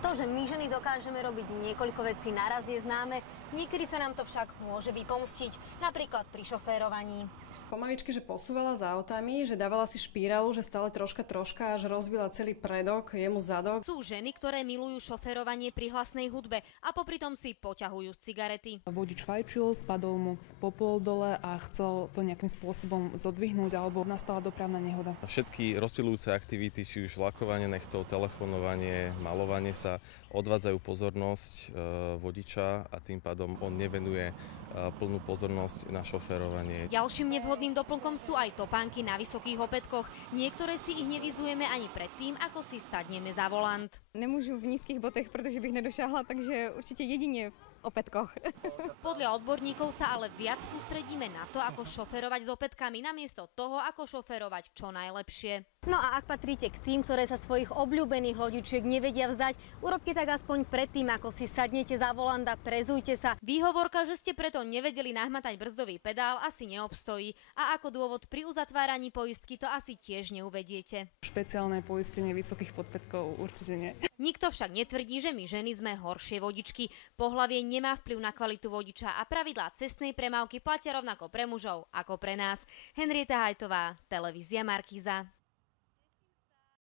To, že my ženy dokážeme robiť niekoľko vecí naraz, je známe. Niekedy sa nám to však môže vypomstiť, napríklad pri šoférovaní. Pomaličky, že posúvala za autami, že dávala si špirálu, že stále troška, až rozbila celý predok, jemu zadok. Sú ženy, ktoré milujú šoférovanie pri hlasnej hudbe a popri tom si poťahujú z cigarety. Vodič fajčil, spadol mu popol dole a chcel to nejakým spôsobom zodvihnúť, alebo nastala dopravná nehoda. Všetky rozptýľujúce aktivity, či už lakovanie nechtov, telefonovanie, malovanie sa odvádzajú pozornosť vodiča a tým pádom on nevenuje plnú pozornosť na šoférovanie. Ďalším nevhodným doplnkom sú aj topánky na vysokých opätkoch. Niektoré si ich nevyzujeme ani predtým, ako si sadneme za volant. Nemôžu v nízkych botech, pretože bych nedošáhla, takže určite jedine v opätkoch. Podľa odborníkov sa ale viac sústredíme na to, ako šoférovať s opätkami, namiesto toho, ako šoférovať čo najlepšie. No a ak patríte k tým, ktoré sa svojich obľúbených lodičiek nevedia vzdať, urobte tak aspoň predtým, ako si sadnete za volant a prezujte sa. Výhovorka, že ste preto nevedeli nahmatať brzdový pedál, asi neobstojí. A ako dôvod pri uzatváraní poistky to asi tiež neuvediete. Špeciálne poistenie vysokých podpätkov určite nie. Nikto však netvrdí, že my ženy sme horšie vodičky. Pohlavie nemá vplyv na kvalitu vodiča a pravidlá cestnej premávky platia rovnako pre mužov ako pre nás. Henrieta Hajtová, televízia Markíza.